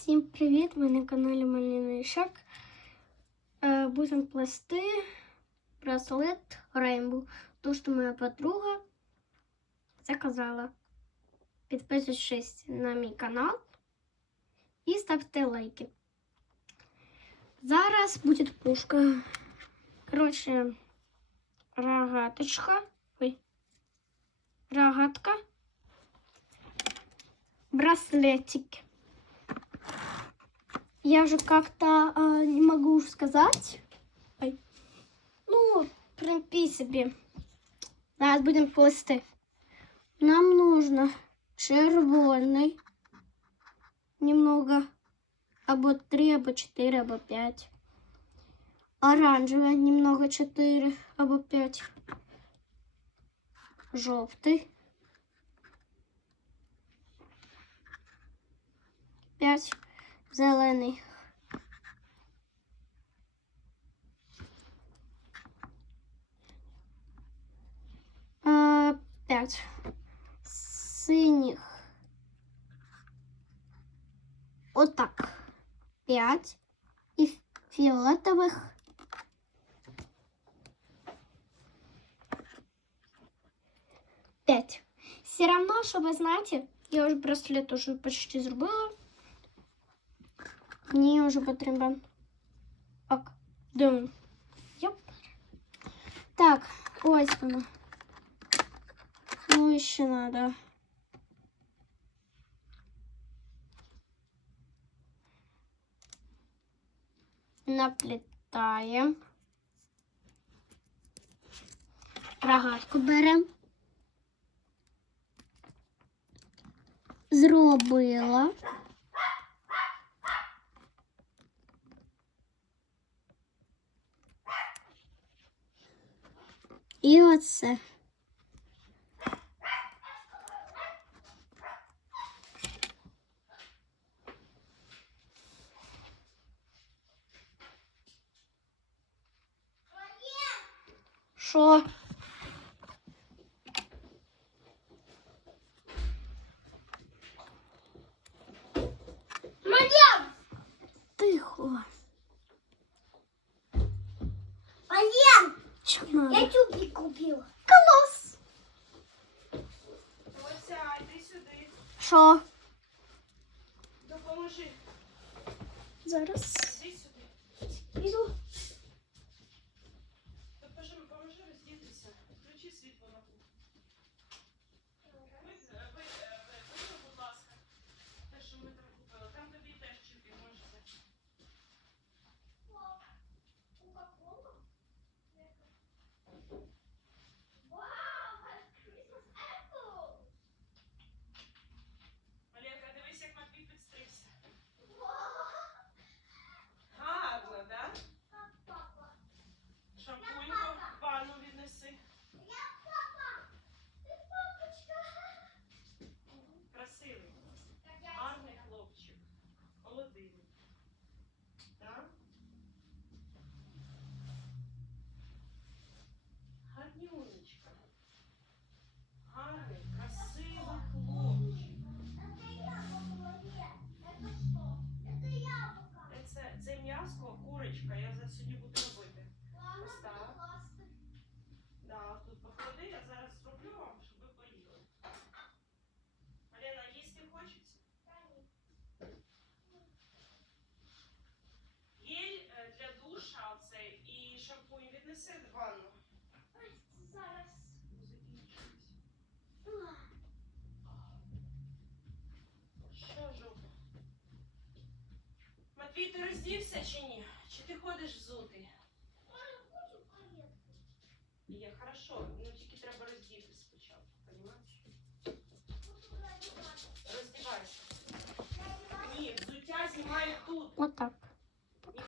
Всім привіт! Ви на каналі Маліний Шак. Е, Будемо плести браслет Rainbow. То, що моя подруга заказала. Підписуйтесь на мій канал і ставте лайки. Зараз буде пушка. Коротше, рогаточка. Ой. Рогатка. Браслетик. Я же как-то э, не могу сказать. Ой. Ну, в принципе, зараз будемо плести. Нам нужно червоний, немного, або 3, або 4, або 5. Оранжевий, немного 4, або 5. Жовтий. 5 Зелений. А, П'ять. Синіх. Отак. П'ять. І фіолетових. П'ять. Все равно, що ви знаєте, я вже браслет уже почти зробила. Мені вже потрібен ок, дим. Йоп. Так, ось воно. Ну, ще надо. Наплітаємо. Рогатку беремо. Зробила. І оце. Що? Що надо? Я тюбик купила. Колос. Ося, йди сюди. Що? Допоможи. Зараз. Йди сюди. Иду. шампунь віднеси в ванну. Ой, Зараз. Закінчились. Що жопа? Матвій, ти роздівся чи ні? Чи ти ходиш взутий? Ой, хочу поесть. Є, хорошо, ну тільки треба роздітись спочатку, розумієш? Буду одеваться. Роздівайся. Я одеваюсь. Ні, взуття знімаю тут. Отак.